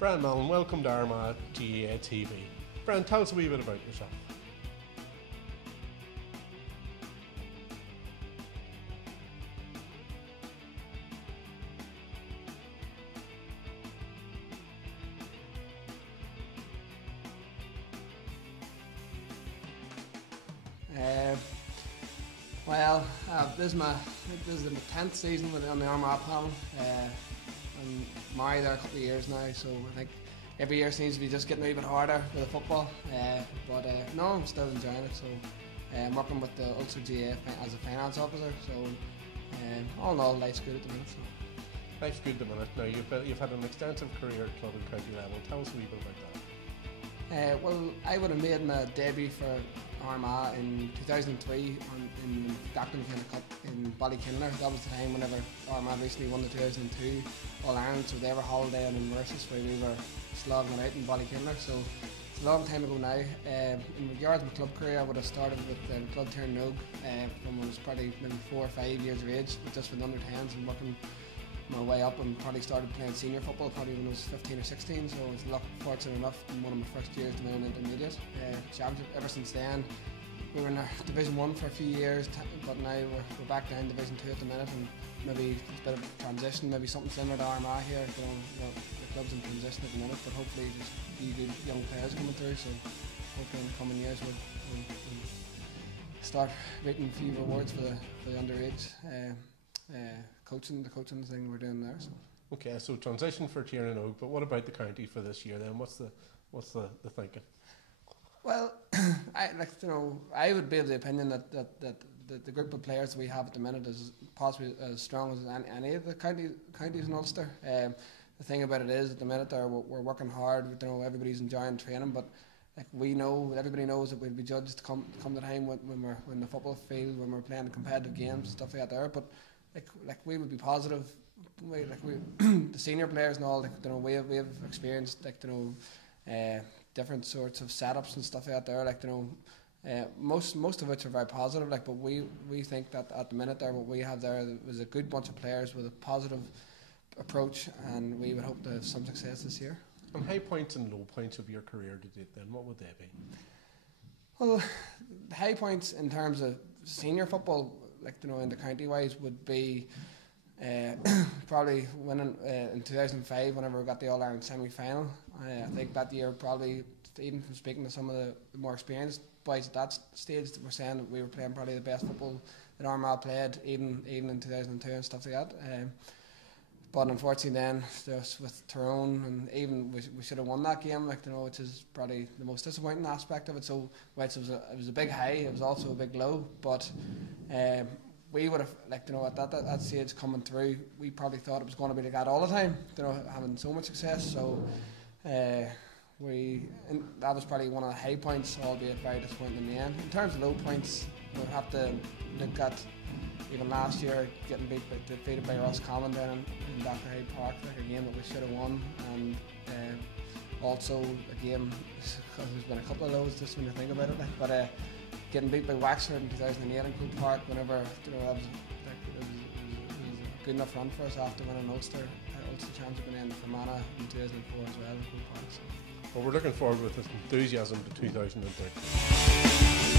Brian Mallon, welcome to Armagh TV. Brian, tell us a wee bit about yourself. This is the 10th season on the Armagh panel. I'm married there a couple of years now, so I think every year seems to be just getting a wee bit harder with the football. No, I'm still enjoying it. So I'm working with the Ulster GA as a finance officer. So all in all, life's good at the minute. So. Life's good at the minute. Now you've had an extensive career at club and county level. Tell us a wee bit about that. Well, I would have made my debut for Armagh in 2003 in the Captain Cup in Ballykinler. That was the time whenever Armagh recently won the 2002 All-Ireland, so they were holidaying in Mercis where we were slogging it out in Ballykinler. So it's a long time ago now. In regards to my club career, I would have started with Club Ternogue from I was probably maybe 4 or 5 years of age, just with under 10s and working my way up, and probably started playing senior football probably when I was 15 or 16, so I was fortunate enough in one of my first years to win an intermediate championship. Ever since then we were in Division 1 for a few years, but now we're back down Division 2 at the minute, and maybe it's a bit of a transition, maybe something similar to Armagh here. The club's in transition at the minute, but hopefully there's a few good young players coming through, so hopefully in the coming years we'll start reaping a few rewards for the underage the coaching thing we're doing there. So. Okay, so transition for Ternogue, but what about the county for this year then? What's the thinking? Well, I would be of the opinion that the group of players we have at the minute is possibly as strong as any of the counties in Ulster. The thing about it is at the minute we're working hard. Everybody's enjoying training, but everybody knows that we'll be judged come the time when we're in the football field, when we're playing competitive games and stuff like that there. But we would be positive. The senior players and all, we have experienced different sorts of setups and stuff like that there. Most of which are very positive. But we think that at the minute there, what we have there is a good bunch of players with a positive approach, and we would hope to have some success this year. And high points and low points of your career to date, then what would they be? Well, the high points in terms of senior football, in the county wise, would be probably winning in 2005 whenever we got the All-Ireland semi-final. I think that year, probably even from speaking to some of the more experienced boys at that stage, we're saying that we were playing probably the best football that Armagh played, even in 2002 and stuff like that. But unfortunately then, just with Tyrone, and even we should have won that game, which is probably the most disappointing aspect of it. So whilst it was a big high, it was also a big low. But we would have, at that stage coming through, we probably thought it was going to be like that all the time, having so much success. So that was probably one of the high points, albeit very disappointing in the end. In terms of low points, we'll have to look at even last year getting defeated by Roscommon down in Dr. Hyde Park, a game that we should have won, and also a game, because there's been a couple of those just when you think about it, but getting beat by Wexford in 2008 in Croke Park, whenever that was a good enough run for us after winning Ulster Championship and then Fermanagh in 2004 as well in Croke Park. So. Well, we're looking forward with enthusiasm to 2013.